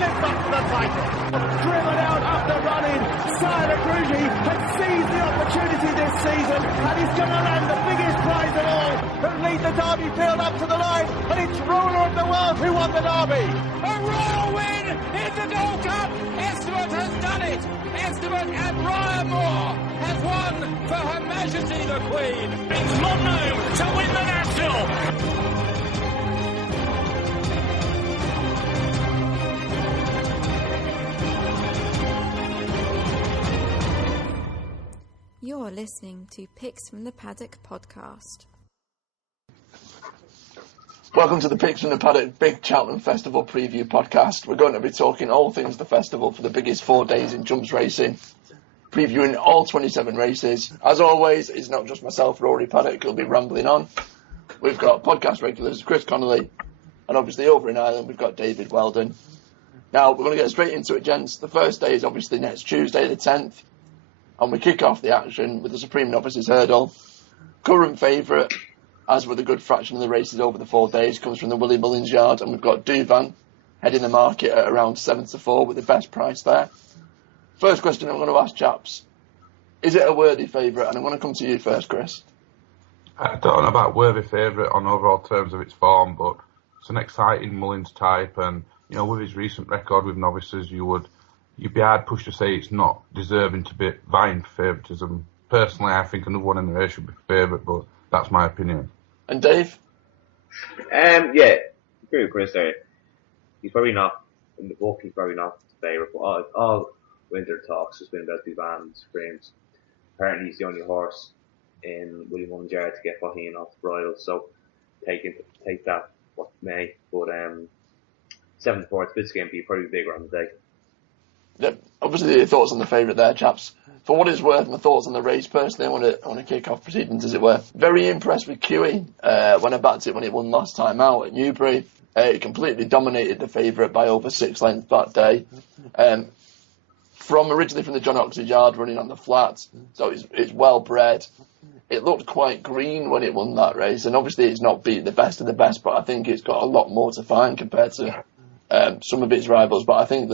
live up to the title. Driven out up the running, Sire Crugy has seized the opportunity this season, and he's going to land the biggest prize of all, and lead the Derby field up to the line, and it's Ruler of the World who won the Derby. A royal win in the Gold Cup. Esteban has done it. Esteban and Ryan Moore have won for Her Majesty the Queen. It's Monroe to win the National. You're listening to Picks from the Paddock podcast. Welcome to the Picks from the Paddock Big Cheltenham Festival preview podcast. We're going to be talking all things the festival for the biggest 4 days in jumps racing, previewing all 27 races. As always, it's not just myself, Rory Paddock, who'll be rambling on. We've got podcast regulars Chris Connolly, and obviously over in Ireland we've got David Weldon. Now, we're going to get straight into it, gents. The first day is obviously next Tuesday, the 10th. And we kick off the action with the Supreme Novices Hurdle. Current favourite, as with a good fraction of the races over the 4 days, comes from the Willie Mullins yard. And we've got Duvan heading the market at around 7-4 with the best price there. First question I'm going to ask, chaps. Is it a worthy favourite? And I'm going to come to you first, Chris. I don't know about worthy favourite on overall terms of its form, but it's an exciting Mullins type. And, you know, with his recent record with novices, you'd be hard pushed to say it's not deserving to be vying for favouritism. Personally, I think another one in the race should be favourite, but that's my opinion. And Dave? Yeah, agree with Chris there. He's probably not, in the book, he's probably not favourite, but all winter talks has been about Duvan Supremes. Apparently he's the only horse in Willie Mullins yard to get Faheen off the bridle, so take that what may. But 7-4, it's a bit skimpy, probably bigger on the day. Yeah, obviously your thoughts on the favourite there, chaps. For what it's worth, my thoughts on the race personally, I want to kick off proceedings, as it were. Very impressed with QE when I backed it when it won last time out at Newbury. It completely dominated the favourite by over 6 lengths that day. Originally from the John Oxford yard, running on the flat, so it's well bred. It looked quite green when it won that race, and obviously it's not beat the best of the best, but I think it's got a lot more to find compared to some of its rivals. But I think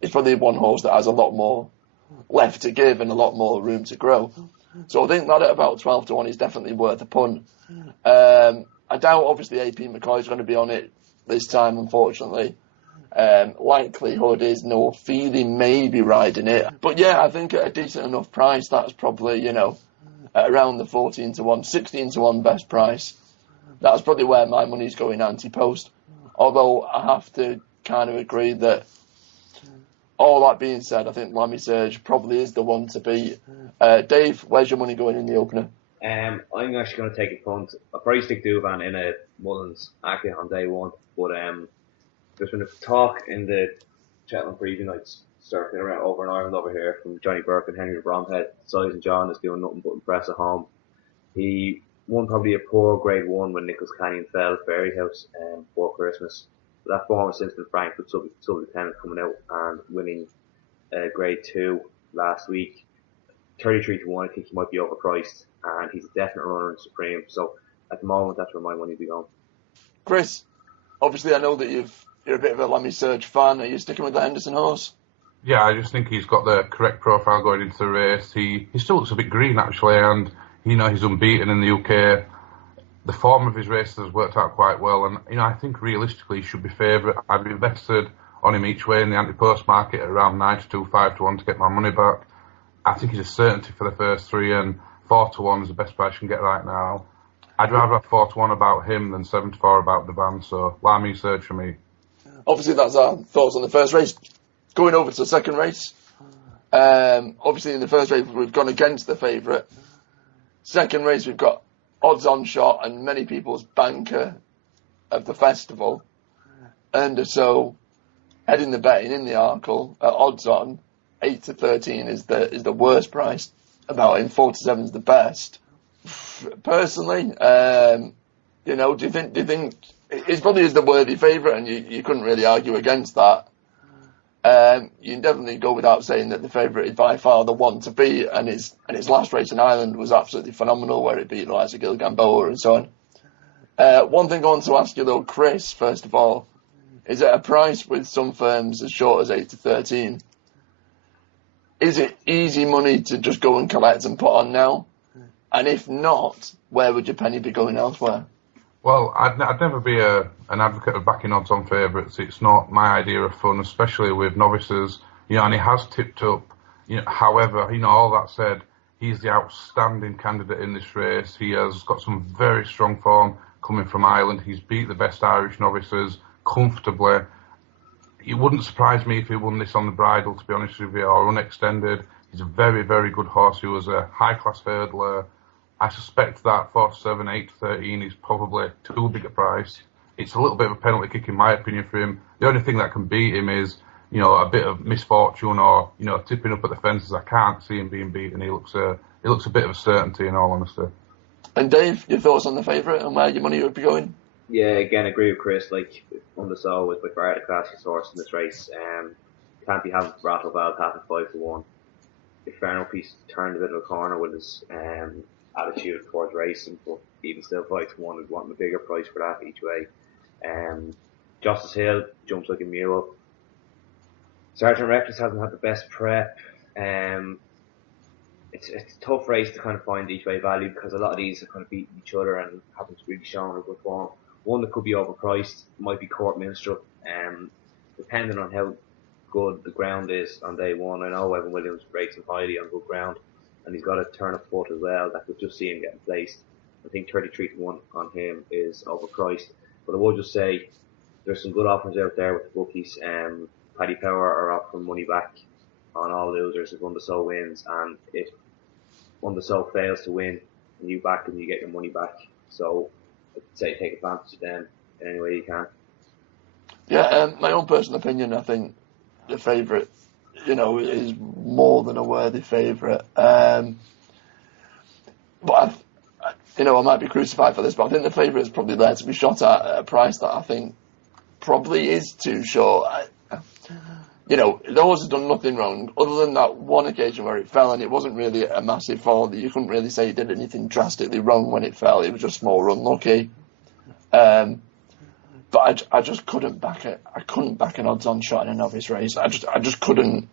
it's probably one horse that has a lot more left to give and a lot more room to grow. So I think that at about 12-1 is definitely worth a punt. I doubt, obviously, AP McCoy is going to be on it this time, unfortunately. Likelihood is no Feely may be riding it. But yeah, I think at a decent enough price, that's probably, at around the 14-1, 16-1 best price. That's probably where my money's going anti-post. Although I have to kind of agree that all that being said, I think Lammy Surge probably is the one to beat. Dave, where's your money going in the opener? I'm actually going to take a punt. I'll probably stick Duvan in a Mullins actually on day one, but there's been a talk in the Cheltenham preview nights circling around over in Ireland over here from Johnny Burke and Henry Bromhead. Sizen John is doing nothing but impress at home. He won probably a poor grade 1 when Nicholas Canyon fell at Fairyhouse before Christmas. That form has since been franked with sub-lieutenant coming out and winning grade 2 last week. 33-1, I think he might be overpriced, and he's a definite runner in Supreme. So at the moment, that's where my money be going. Chris, obviously I know that you're a bit of a Lammy Surge fan. Are you sticking with the Henderson horse? Yeah, I just think he's got the correct profile going into the race. He still looks a bit green, actually, and he's unbeaten in the UK. The form of his races has worked out quite well, and I think realistically he should be favourite. I've invested on him each way in the anti-post market at around 9-2, 5-1 to get my money back. I think he's a certainty for the first 3, and 4-1 is the best price you can get right now. I'd rather have 4-1 about him than 7-4 about the van, so Lammy Surge for me. Obviously that's our thoughts on the first race. Going over to the second race. Obviously in the first race we've gone against the favourite. Second race we've got odds on shot and many people's banker of the festival. And so heading the betting in the Arkle at odds on 8-13 is the worst price. About him, 4-7 is the best. Personally, do you think it probably is the worthy favourite, and you couldn't really argue against that. You can definitely go without saying that the favourite is by far the one to beat, and his last race in Ireland was absolutely phenomenal, where it beat Eliza Gil Gamboa and so on. One thing I want to ask you though, Chris, first of all, is at a price with some firms as short as 8 to 13. Is it easy money to just go and collect and put on now? And if not, where would your penny be going elsewhere? Well, I'd never be an advocate of backing odds on favourites. It's not my idea of fun, especially with novices. And he has tipped up. However, all that said, he's the outstanding candidate in this race. He has got some very strong form coming from Ireland. He's beat the best Irish novices comfortably. It wouldn't surprise me if he won this on the bridle, to be honest with you, or unextended. He's a very, very good horse. He was a high-class hurdler. I suspect that 4-7, 8-13 is probably too big a price. It's a little bit of a penalty kick, in my opinion, for him. The only thing that can beat him is, a bit of misfortune or, tipping up at the fences. I can't see him being beaten. He looks a bit of a certainty, in all honesty. And Dave, your thoughts on the favourite and where your money would be going? Yeah, again, I agree with Chris. Like, Undersow was by far the classiest horse in this race. Can't be having Rattle Valtat at 5-1. If fair enough, he's turned a bit of a corner with his attitude towards racing, but even still 5-1 is wanting a bigger price for that each way. Justice Hill jumps like a mule. Sergeant Reckless hasn't had the best prep. It's a tough race to kind of find each way value because a lot of these are kind of beating each other and haven't really shown a good form. One that could be overpriced might be Court Minstrel, depending on how good the ground is on day one. I know Evan Williams rates him highly on good ground, and he's got a turn of foot as well that could just see him getting placed. I think 33-1 on him is overpriced, but I will just say there's some good offers out there with the bookies. Paddy Power are offering money back on all losers if Undersow wins, and if Undersow fails to win and you back him, you get your money back. So I'd say take advantage of them in any way you can. Yeah, my own personal opinion, I think the favourite, is more than a worthy favourite. But I might be crucified for this, but I think the favourite is probably there to be shot at a price that I think probably is too short. The horse has done nothing wrong, other than that one occasion where it fell, and it wasn't really a massive fall. You couldn't really say it did anything drastically wrong when it fell. It was just more unlucky. But I just couldn't back it. I couldn't back an odds-on shot in a novice race. I just couldn't.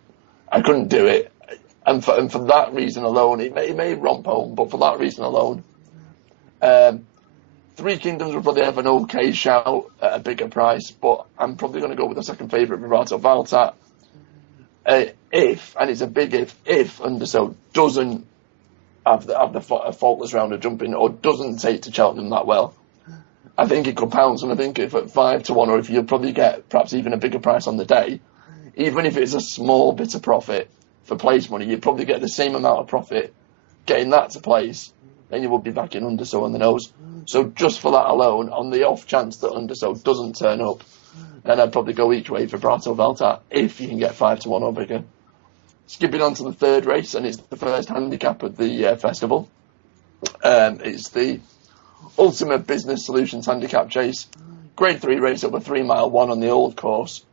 I couldn't do it. And for that reason alone, it may romp home, but for that reason alone, Three Kingdoms would probably have an okay shout at a bigger price, but I'm probably going to go with the second favourite, Vibrato Valtat. If, and it's a big if Undersow doesn't have the faultless round of jumping or doesn't take to Cheltenham that well, I think it could pounce. And I think if at 5-1, or if you'll probably get perhaps even a bigger price on the day, even if it's a small bit of profit for place money, you'd probably get the same amount of profit getting that to place than you would be backing Undersow on the nose. So just for that alone, on the off chance that Undersow doesn't turn up, then I'd probably go each way for Vibrato Valtat if you can get 5-1 or bigger. Skipping on to the third race, and it's the first handicap of the festival. It's the Ultimate Business Solutions Handicap Chase. Grade 3 race over 3 mile 1 on the old course.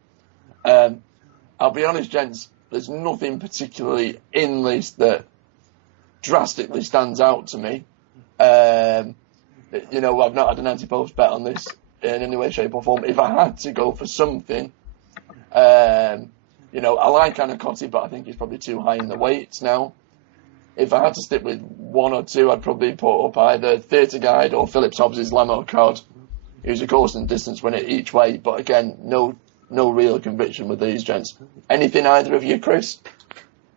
I'll be honest, gents, there's nothing particularly in this that drastically stands out to me. I've not had an anti-post bet on this in any way, shape or form. If I had to go for something, I like Anacotti, but I think he's probably too high in the weights now. If I had to stick with one or two, I'd probably put up either Theatre Guide or Phillips Hobbs's Lamo Cod, who's a course and distance winner each way. But again, no real conviction with these gents. Anything either of you, Chris?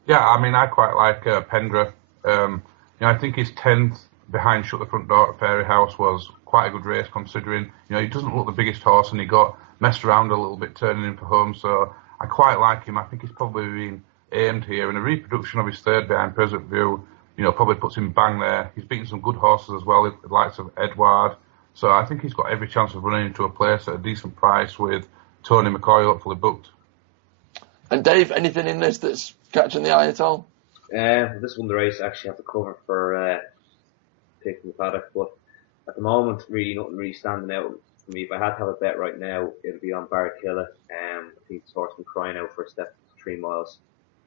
Yeah, I mean, I quite like Pendra. I think his 10th behind Shut the Front Door at Fairy House was quite a good race, considering he doesn't look the biggest horse, and he got messed around a little bit turning in for home. So I quite like him. I think he's probably been aimed here, and a reproduction of his third behind Present View, probably puts him bang there. He's beaten some good horses as well, the likes of Edward. So I think he's got every chance of running into a place at a decent price with Tony McCoy hopefully booked. And Dave, anything in this that's catching the eye at all? This one, the race, I actually have to cover for picking the paddock, but at the moment, really nothing really standing out for me. If I had to have a bet right now, it would be on Barrackilla. I think this horse been crying out for a step to 3 miles.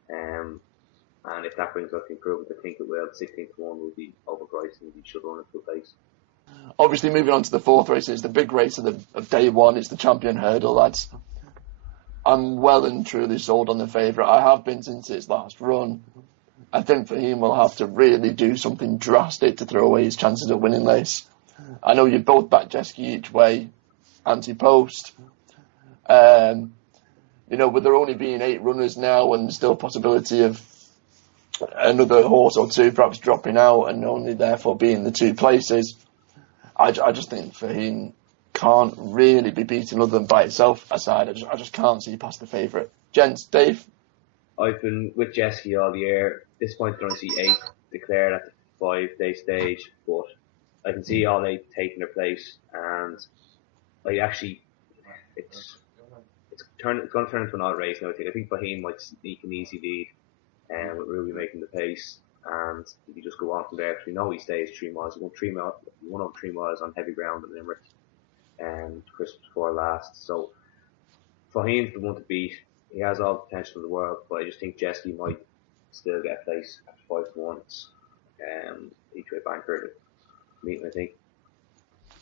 And if that brings up improvement, I think it will. 16-1 will be overpriced and he should run it to a pace. Obviously, moving on to the fourth race, it's the big race of day one. It's the Champion Hurdle, lads. I'm well and truly sold on the favourite. I have been since its last run. I think Fahim will have to really do something drastic to throw away his chances of winning this. I know you both back Jeski each way, anti-post. With there only being 8 runners now and still a possibility of another horse or two perhaps dropping out and only therefore being the 2 places, I just think Fahim can't really be beaten other than by itself aside. I just can't see past the favourite. Gents, Dave? I've been with Jeski all year. At this point, I don't see 8 declared at the 5-day stage, but I can see all 8 taking their place, and it's going to turn into an odd race now. I think Fahim might sneak an easy lead, with Ruby making the pace, and if you just go on from there, because we know he stays 3 miles. He won over 3 miles on heavy ground in Limerick, Christmas before last. So Fahim's the one to beat. He has all the potential in the world, but I just think Jeski might still get a place after 5-1. It's each way banker meeting, I think.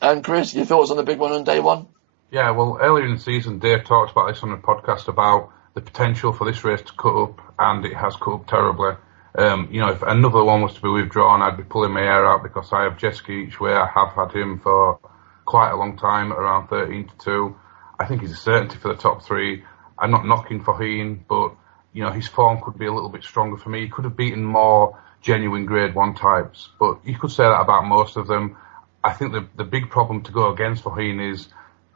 And Chris, your thoughts on the big one on day one? Yeah, well, earlier in the season, Dave talked about this on a podcast about the potential for this race to cut up, and it has cut up terribly. If another one was to be withdrawn, I'd be pulling my hair out because I have Jeski each way. I have had him for quite a long time, around 13-2. I think he's a certainty for the top 3. I'm not knocking Fahim, but his form could be a little bit stronger for me. He could have beaten more genuine Grade 1 types, but you could say that about most of them. I think the big problem to go against Fahim is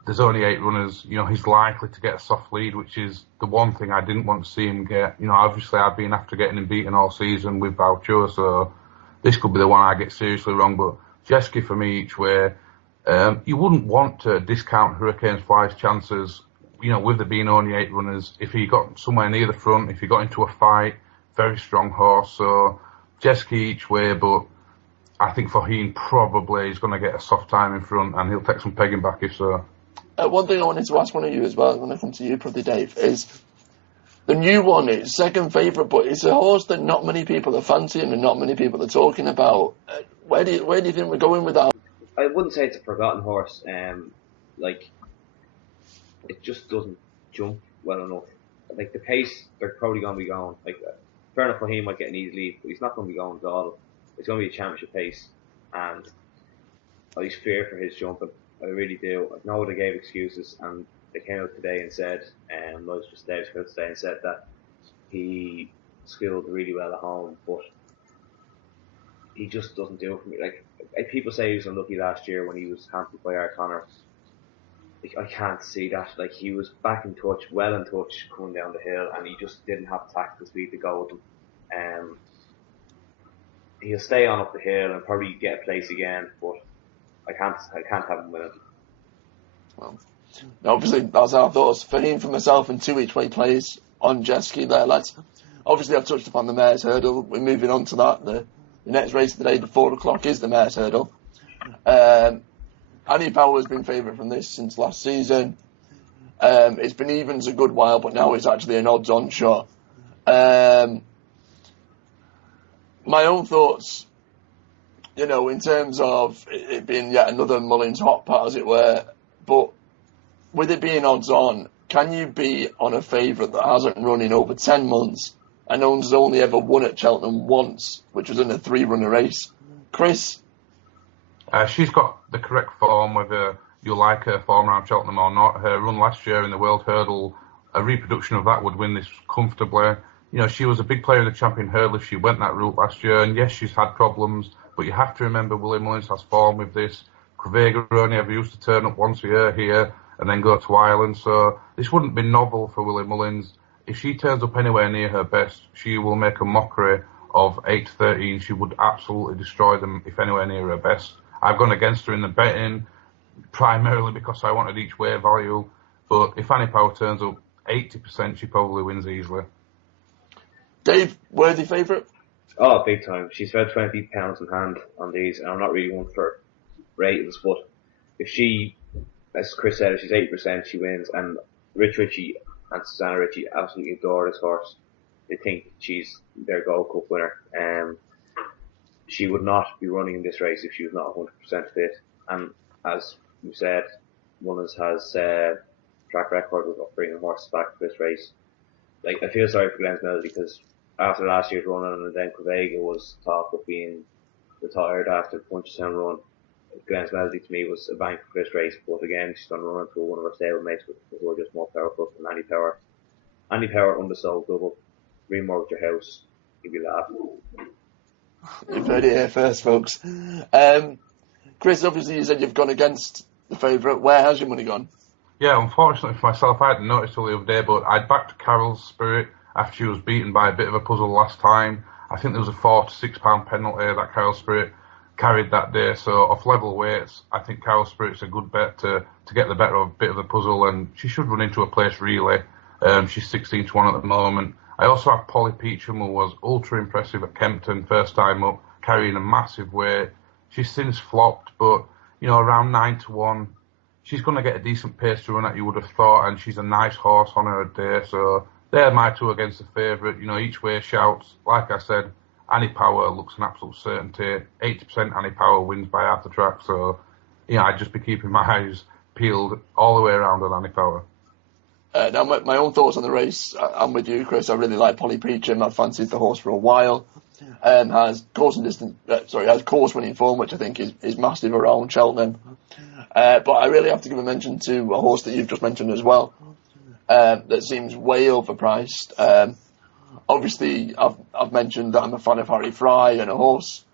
there's only 8 runners. He's likely to get a soft lead, which is the one thing I didn't want to see him get. Obviously I've been after getting him beaten all season with Boucher, so this could be the one I get seriously wrong. But Jeski for me each way. You wouldn't want to discount Hurricane Fly's chances, with there being only 8 runners. If he got somewhere near the front, if he got into a fight, very strong horse. So Jeski each way, but I think Fahim probably is going to get a soft time in front, and he'll take some pegging back if so. One thing I wanted to ask one of you as well, when I come to you, probably Dave, is the new one is second favourite, but it's a horse that not many people are fancying and not many people are talking about. Where do you think we're going with that? I wouldn't say it's a forgotten horse. It just doesn't jump well enough. Like the pace, they're probably going to be going. Fair enough for him, might get an easy lead, but he's not going to be going at all. It's going to be a championship pace, and I just fear for his jumping. I really do. I know they gave excuses, and they came out today and said, I was just there today and said that he skilled really well at home, but he just doesn't do it for me. Like people say he was unlucky last year when he was hampered by Art Connor. I can't see that. Like he was back in touch, well in touch, coming down the hill, and he just didn't have the tactical speed to go with him. He'll stay on up the hill and probably get a place again, but I can't have him win it. Well, obviously, that's our thoughts. Fahim for myself and 2 each way plays on Jeski there, lads. Obviously, I've touched upon the Mare's Hurdle. We're moving on to that. The next race of the day, the 4 o'clock, is the Mare's Hurdle. Annie Power has been favourite from this since last season. It's been evens a good while, but now it's actually an odds-on shot. My own thoughts, in terms of it being yet another Mullins hot pot, as it were, but with it being odds-on, can you be on a favourite that hasn't run in over 10 months and has only ever won at Cheltenham once, which was in a 3-runner race? Chris? She's got the correct form, whether you like her form around Cheltenham or not. Her run last year in the World Hurdle, a reproduction of that would win this comfortably. She was a big player in the Champion Hurdle if she went that route last year, and yes, she's had problems, but you have to remember Willie Mullins has form with this. Crevega only ever used to turn up once a year here and then go to Ireland, so this wouldn't be novel for Willie Mullins. If she turns up anywhere near her best, she will make a mockery of 8-13. She would absolutely destroy them if anywhere near her best. I've gone against her in the betting, primarily because I wanted each way value, but if Annie Power turns up 80%, she probably wins easily. Dave, worthy favourite? Oh, big time. She's about £20 in hand on these, and I'm not really one for ratings, but if she, as Chris said, if she's 8%, she wins, and Rich Ritchie and Susanna Ritchie absolutely adore this horse. They think she's their Gold Cup winner. She would not be running in this race if she was not 100% fit. And as you said, Mullins has track record of bringing horses back to this race. Like, I feel sorry for Glensmell because after last year's run and then Quevega was talk of being retired after the Punchestown run. Glensmell to me was a bank for this race, but again, she's going to run into one of her stablemates who are just more powerful than Annie Power. Annie Power undersold double, remortgage your house, you'd be laughing. You've heard it here first, folks. Chris, obviously you said you've gone against the favourite. Where has your money gone? Yeah, unfortunately for myself, I hadn't noticed till the other day, but I'd backed Carol's Spirit after she was beaten by a bit of a puzzle last time. I think there was a £4 to £6 penalty that Carol Spirit carried that day, so off level weights, I think Carol Spirit's a good bet to get the better of a bit of the puzzle, and she should run into a place really. She's 16 to 1 at the moment. I also have Polly Peacham, who was ultra impressive at Kempton, first time up, carrying a massive weight. She's since flopped, but, you know, around 9 to 1, she's going to get a decent pace to run at, you would have thought, and she's a nice horse on her day, so they're my two against the favourite. You know, each way shouts. Like I said, Annie Power looks an absolute certainty. 80% Annie Power wins by half the track, so, you know, I'd just be keeping my eyes peeled all the way around on Annie Power. Now, my own thoughts on the race, I'm with you, Chris. I really like Polly Peacham. I've fancied the horse for a while. Has course winning form, which I think is massive around Cheltenham. But I really have to give a mention to a horse that you've just mentioned as well, that seems way overpriced. Obviously, I've mentioned that I'm a fan of Harry Fry, and a horse,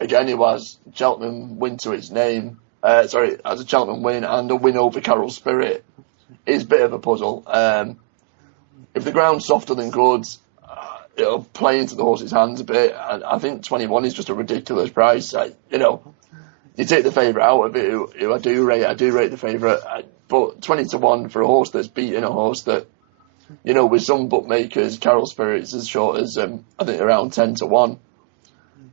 again, who has Cheltenham win to its name, has a Cheltenham win and a win over Carol Spirit, is a bit of a puzzle. If the ground's softer than good, it'll play into the horse's hands a bit. And I think 21 is just a ridiculous price. You take the favourite out of it, who I do rate the favourite, but 20 to 1 for a horse that's beating a horse that, you know, with some bookmakers, Carol Spirit's as short as, I think around 10 to 1.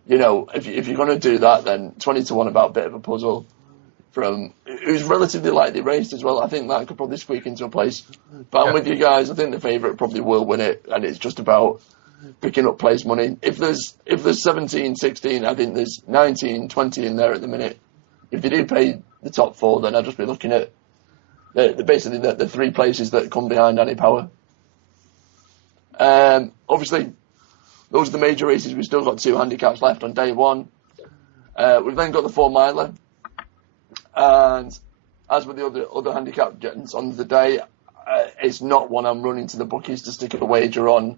You know, if you're going to do that, then 20 to 1 about a bit of a puzzle from who's relatively lightly raced as well. I think that could probably squeak into a place. But I'm with you guys. I think the favourite probably will win it, and it's just about picking up place money. If there's 17, 16, I think there's 19, 20 in there at the minute. If you do pay the top 4, then I'll just be looking at basically the 3 places that come behind Annie Power. Obviously, those are the major races. We've still got 2 handicaps left on day 1. We've then got the 4 miler. And as with the other handicap gents on the day, it's not one I'm running to the bookies to stick a wager on.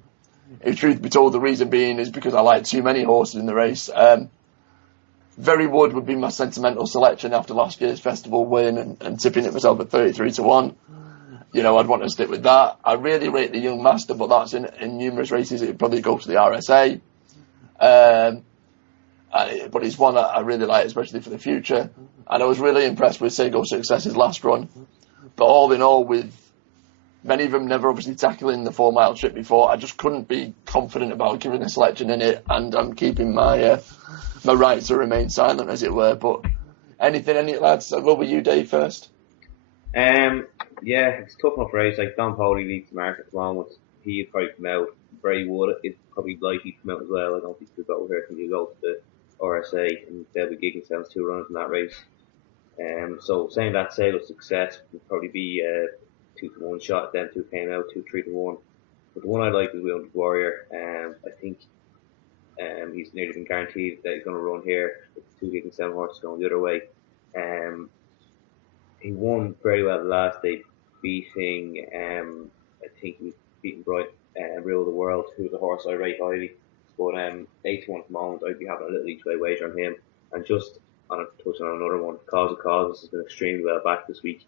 If truth be told, the reason being is because I like too many horses in the race. Very Wood would be my sentimental selection after last year's festival win and tipping it myself at 33 to 1. You know, I'd want to stick with that. I really rate the Young Master, but that's in numerous races. It'd probably go to the RSA. But he's one that I really like, especially for the future. And I was really impressed with Sego Success's last run. But all in all, with many of them never obviously tackling the 4 mile trip before, I just couldn't be confident about giving a selection in it. And I'm keeping my right to remain silent, as it were. But any lads? I'll go with you, Dave, first. Yeah, it's a tough enough race. Like, Don Powley leads the market at the moment. He'll probably come out. Bray Wood is probably likely to come out as well. I don't think he'll go here. I think he'll go to the RSA, and they'll be gigging sounds 2 runs in that race. So saying that, Sale of Success would probably be a 2 to 1 shot. Then 2 came out, 2 3 to 1. But the one I like is Williams Warrior. I think he's nearly been guaranteed that he's going to run here. With 2 gigging sound horses going the other way. He won very well the last day, beating I think he was beating Bright Rule of the World, who's a horse I rate highly. But 8 to 1 at the moment, I'd be having a little each way wager on him. And just touching on another one, Cause of Causes has been extremely well back this week.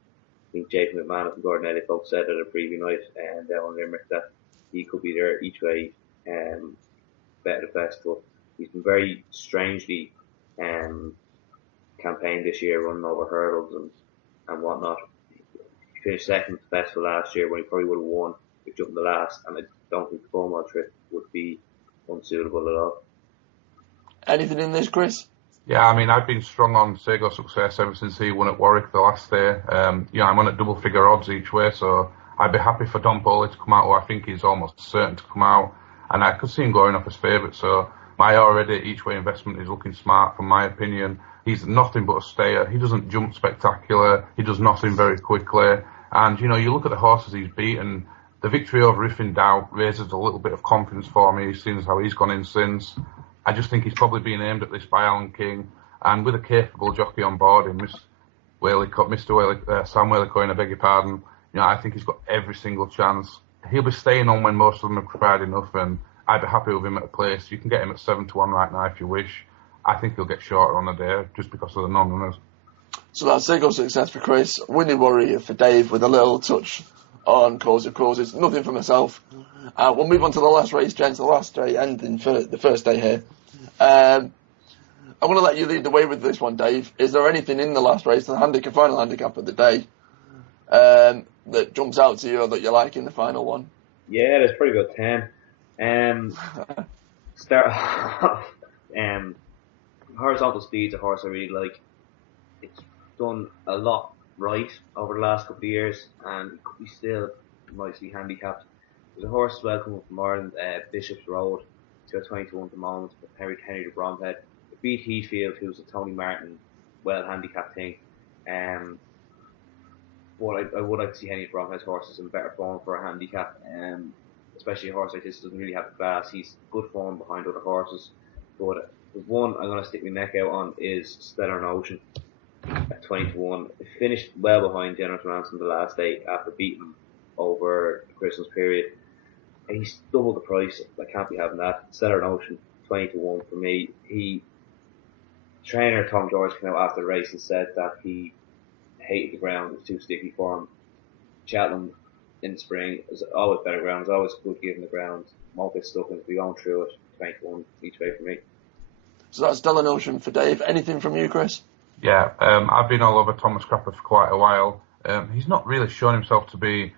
I think Jason McManus and Gordon Elliott both said at a preview night down on Limerick that he could be there each way bet at the festival. He's been very strangely campaigned this year, running over hurdles and whatnot. He finished second at the festival last year when he probably would have won if jumping the last, and I don't think the 4 mile trip would be unsuitable at all. Anything in this, Chris? Yeah, I mean, I've been strong on Sego Success ever since he won at Warwick the last day. I'm on at double figure odds each way, so I'd be happy for Don Powley to come out, who I think he's almost certain to come out, and I could see him going up as favourite, so my already each way investment is looking smart, from my opinion. He's nothing but a stayer. He doesn't jump spectacular. He does nothing very quickly. And, you look at the horses he's beaten, the victory over If in Doubt raises a little bit of confidence for me, seeing as how he's gone in since. I just think he's probably been aimed at this by Alan King. And with a capable jockey on board in Sam Whaley-Coyne, I beg your pardon, I think he's got every single chance. He'll be staying on when most of them have cried enough, and I'd be happy with him at a place. You can get him at 7-1 right now if you wish. I think he'll get shorter on the day just because of the non-runners. So that's single success for Chris. Winnie Worry for Dave with a little touch on Cause of Causes. Nothing for myself. We'll move on to the last race, gents, the last day ending for the first day here. I'm going to let you lead the way with this one, Dave. Is there anything in the last race, the final handicap of the day, that jumps out to you or that you like in the final one? Yeah, there's pretty good 10. Start off, Horizontal Speed's a horse I really like. It's done a lot right over the last couple of years, and it could be still nicely handicapped. There's a horse as well coming from Ireland, Bishop's Road, to a 20-1 at the moment, with Henry de Bromhead. It beat Heathfield, who's a Tony Martin well handicapped thing. But I would like to see Henry de Bromhead's horses in better form for a handicap. Especially a horse like this doesn't really have the class. He's good form behind other horses. But the one I'm going to stick my neck out on is Stellar Notion at 20-1. It finished well behind Generous Ransom the last day after beating him over the Christmas period. And he's doubled the price. I can't be having that. Stellar Notion, 20-1 for me. Trainer Tom George came out after the race and said that he hated the ground. It was too sticky for him. Cheltenham in the spring is always better ground. It's always good given the ground. Won't get stuck in it. Be going through it. 21 each way for me. So that's Stellar Notion for Dave. Anything from you, Chris? Yeah, I've been all over Thomas Crapper for quite a while. He's not really shown himself to be,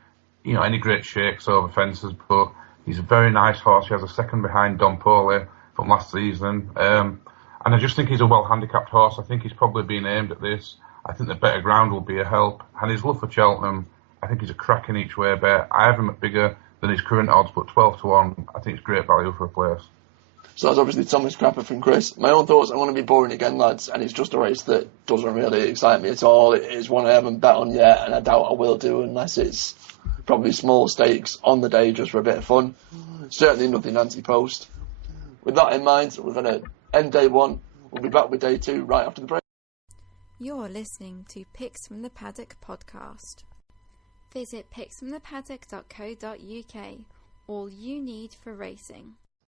any great shakes over fences, but he's a very nice horse. He has a second behind Don Poli from last season. And I just think he's a well-handicapped horse. I think he's probably been aimed at this. I think the better ground will be a help. And his love for Cheltenham, I think he's a cracking each way bet. I have him at bigger than his current odds, but 12-1, I think it's great value for a place. So that's obviously Thomas Crapper from Chris. My own thoughts, I'm going to be boring again, lads, and it's just a race that doesn't really excite me at all. It is one I haven't bet on yet, and I doubt I will do unless it's probably small stakes on the day just for a bit of fun. Certainly nothing anti-post. With that in mind, we're going to end day one. We'll be back with day two right after the break. You're listening to Picks from the Paddock podcast. Visit picksfromthepaddock.co.uk. All you need for racing.